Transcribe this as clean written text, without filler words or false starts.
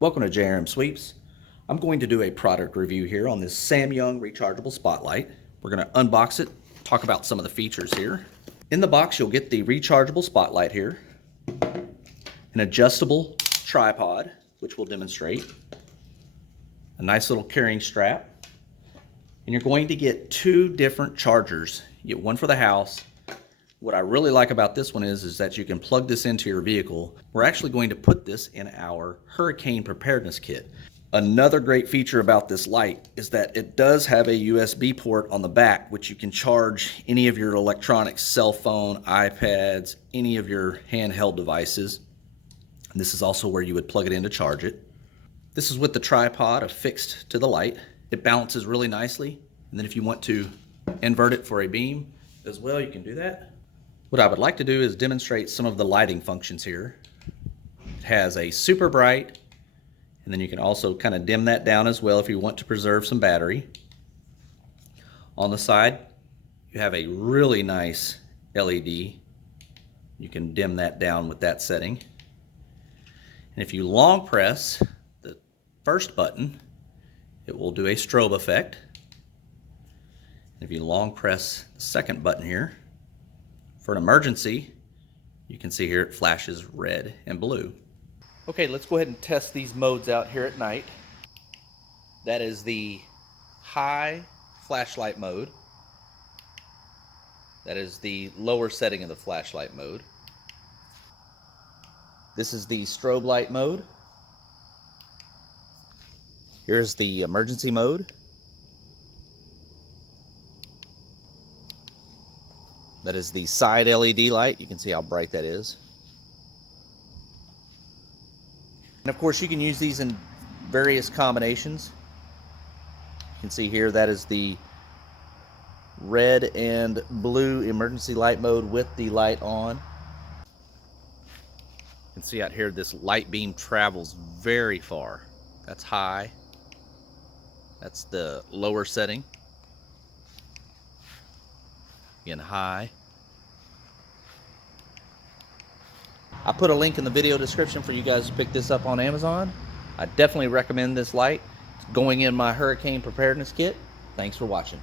Welcome to JRMSweeps. I'm going to do a product review here on this Samyoung Rechargeable Spotlight. We're going to unbox it, talk about some of the features here. In the box, you'll get the rechargeable spotlight here, an adjustable tripod, which we'll demonstrate, a nice little carrying strap, and you're going to get two different chargers. You get one for the house. What I really like about this one is that you can plug this into your vehicle. We're actually going to put this in our hurricane preparedness kit. Another great feature about this light is that it does have a USB port on the back, which you can charge any of your electronics, cell phone, iPads, any of your handheld devices. And this is also where you would plug it in to charge it. This is with the tripod affixed to the light. It balances really nicely. And then if you want to invert it for a beam as well, you can do that. What I would like to do is demonstrate some of the lighting functions here. It has a super bright, and then you can also kind of dim that down as well if you want to preserve some battery. On the side, you have a really nice LED. You can dim that down with that setting. And if you long press the first button, it will do a strobe effect. And if you long press the second button here, for an emergency, you can see here it flashes red and blue. Okay, let's go ahead and test these modes out here at night. That is the high flashlight mode. That is the lower setting of the flashlight mode. This is the strobe light mode. Here's the emergency mode. That is the side LED light. You can see how bright that is. And of course, you can use these in various combinations. You can see here that is the red and blue emergency light mode with the light on. You can see out here this light beam travels very far. That's high. That's the lower setting. Again, high. I put a link in the video description for you guys to pick this up on Amazon. I definitely recommend this light. It's going in my hurricane preparedness kit. Thanks for watching.